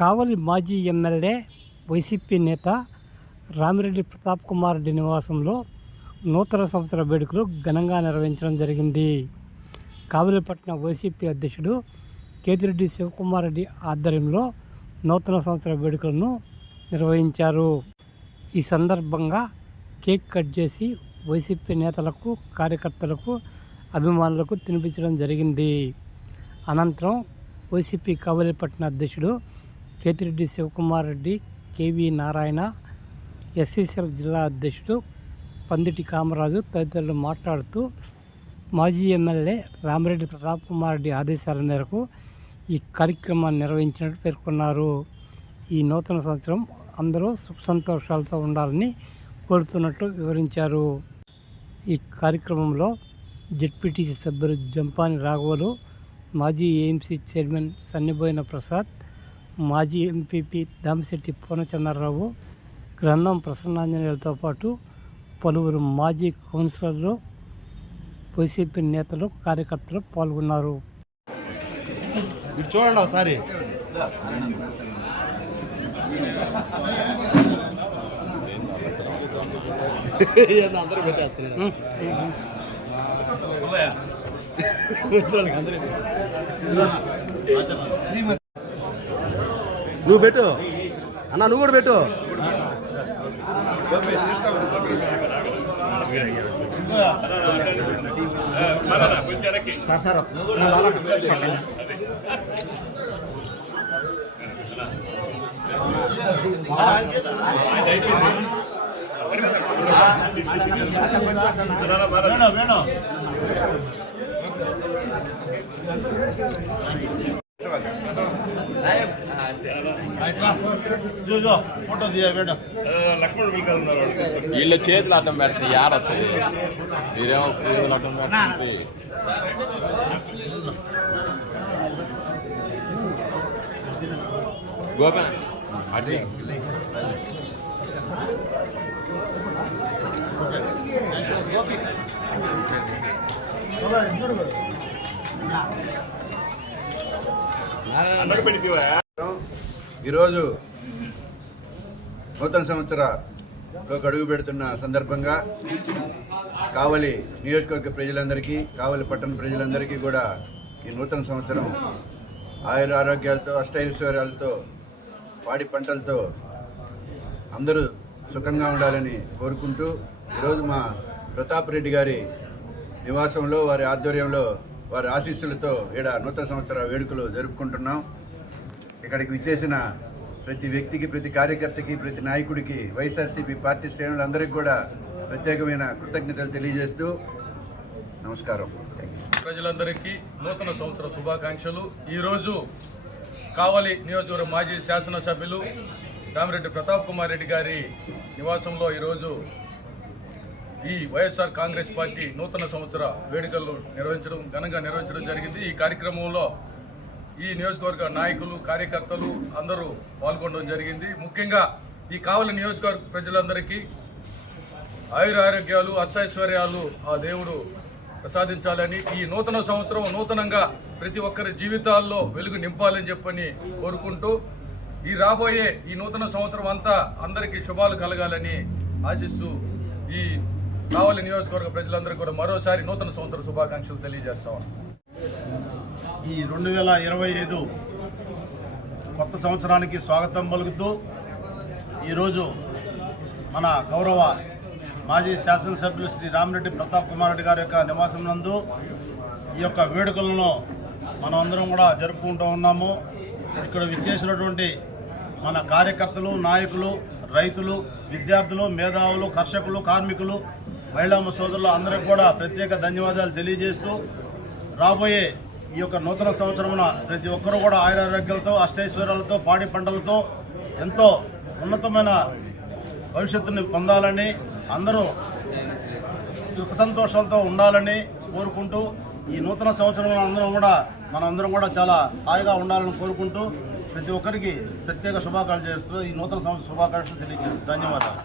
కావలి మాజీ MLA YCP నేత రామిరెడ్డి ప్రతాప్ కుమార్ రెడ్డి నివాసంలో నూతన సంవత్సర వేడుకలు ఘనంగా నిర్వహించడం జరిగింది. కావలిపట్నం వైసీపీ అధ్యక్షుడు కేతిరెడ్డి శివకుమార్ రెడ్డి ఆధ్వర్యంలో నూతన సంవత్సర వేడుకలను నిర్వహించారు. ఈ సందర్భంగా కేక్ కట్ చేసి వైసీపీ నేతలకు కార్యకర్తలకు అభిమానులకు తినిపించడం జరిగింది. అనంతరం వైసీపీ కావలిపట్న అధ్యక్షుడు కేతిరెడ్డి శివకుమార్ రెడ్డి కేవీ నారాయణ ఎస్సీసీఎల్ జిల్లా అధ్యక్షుడు పందిటి కామరాజు తదితరులు మాట్లాడుతూ మాజీ ఎమ్మెల్యే రామిరెడ్డి ప్రతాప్ కుమార్ రెడ్డి ఆదేశాల మేరకు ఈ కార్యక్రమాన్ని నిర్వహించినట్టు పేర్కొన్నారు. ఈ నూతన సంవత్సరం అందరూ సుఖ సంతోషాలతో ఉండాలని కోరుతున్నట్టు వివరించారు. ఈ కార్యక్రమంలో జెడ్పీటీసీ సభ్యులు జంపాని రాఘవలు మాజీ ఏఎంసీ చైర్మన్ సన్నిబోయిన ప్రసాద్ మాజీ ఎంపీపీ దామిశెట్టి పూర్ణచంద్రరావు గ్రంథం ప్రసన్నాంజనేయులతో పాటు పలువురు మాజీ కౌన్సిలర్లు వైసీపీ నేతలు కార్యకర్తలు పాల్గొన్నారు. చూడండి ఒకసారి. అందరూ పెట్టేస్తున్నారు? చూడండి అందరూ. నువ్వు పెట్టు. అన్న నువ్వు కూడా పెట్టు. వేణు వేణు వీళ్ళ చేతులు అడ్డం పెడితే యాడ వస్తుంది మీరేమో చేతులు అడ్డం పెడుతుంది గోప అడ్డి ఈరోజు నూతన సంవత్సరంలో అడుగు పెడుతున్న సందర్భంగా కావలి నియోజకవర్గ ప్రజలందరికీ కావలి పట్టణ ప్రజలందరికీ కూడా ఈ నూతన సంవత్సరం ఆయుర ఆరోగ్యాలతో అష్టైశ్వర్యాలతో పాడి పంటలతో అందరూ సుఖంగా ఉండాలని కోరుకుంటూ ఈరోజు మా ప్రతాప్ రెడ్డి గారి నివాసంలో వారి ఆధ్వర్యంలో వారి ఆశీస్సులతో ఈడ నూతన సంవత్సర వేడుకలు జరుపుకుంటున్నాం. ఇక్కడికి విచ్చేసిన ప్రతి వ్యక్తికి ప్రతి కార్యకర్తకి ప్రతి నాయకుడికి వైఎస్ఆర్సీపీ పార్టీ శ్రేణులందరికీ కూడా ప్రత్యేకమైన కృతజ్ఞతలు తెలియజేస్తూ నమస్కారం. ప్రజలందరికీ నూతన సంవత్సర శుభాకాంక్షలు. ఈరోజు కావలి నియోజకవర్గ మాజీ శాసనసభ్యులు రామిరెడ్డి ప్రతాప్ కుమార్ రెడ్డి గారి నివాసంలో ఈరోజు ఈ వైఎస్ఆర్ కాంగ్రెస్ పార్టీ నూతన సంవత్సర వేడుకలు నిర్వహించడం ఘనంగా నిర్వహించడం జరిగింది. ఈ కార్యక్రమంలో ఈ నియోజకవర్గ నాయకులు కార్యకర్తలు అందరూ పాల్గొనడం జరిగింది. ముఖ్యంగా ఈ కావలి నియోజకవర్గ ప్రజలందరికీ ఆయుర ఆరోగ్యాలు అష్టైశ్వర్యాలు ఆ దేవుడు ప్రసాదించాలని ఈ నూతన సంవత్సరం నూతనంగా ప్రతి ఒక్కరి జీవితాల్లో వెలుగు నింపాలని చెప్పని కోరుకుంటూ ఈ రాబోయే ఈ నూతన సంవత్సరం అంతా అందరికీ శుభాలు కలగాలని ఆశిస్తూ ఈ కావలి నియోజకవర్గ ప్రజలందరికీ కూడా మరోసారి నూతన సంవత్సర శుభాకాంక్షలు తెలియజేస్తాం ఈ రెండు వేల ఇరవై ఐదు కొత్త సంవత్సరానికి స్వాగతం పలుకుతూ ఈరోజు మన గౌరవ మాజీ శాసనసభ్యులు శ్రీ రామిరెడ్డి ప్రతాప్ కుమార్ రెడ్డి గారి యొక్క నివాసం నందు ఈ యొక్క వేడుకలను మనం అందరం కూడా జరుపుకుంటూ ఉన్నాము. ఇక్కడ విచ్చేసినటువంటి మన కార్యకర్తలు నాయకులు రైతులు విద్యార్థులు మేధావులు కర్షకులు కార్మికులు మహిళా సోదరులు అందరికి కూడా ప్రత్యేక ధన్యవాదాలు తెలియజేస్తూ రాబోయే ఈ యొక్క నూతన సంవత్సరమున ప్రతి ఒక్కరూ కూడా ఆయురారోగ్యాలతో అష్టైశ్వర్యాలతో పాడి పంటలతో ఎంతో ఉన్నతమైన భవిష్యత్తుని పొందాలని అందరూ సుఖ సంతోషాలతో ఉండాలని కోరుకుంటూ ఈ నూతన సంవత్సరం అందరం కూడా మనందరం కూడా చాలా హాయిగా ఉండాలని కోరుకుంటూ ప్రతి ఒక్కరికి ప్రత్యేక శుభాకాంక్షలు చేస్తూ ఈ నూతన సంవత్సర శుభాకాంక్షలు తెలియజేస్తాను ధన్యవాదాలు.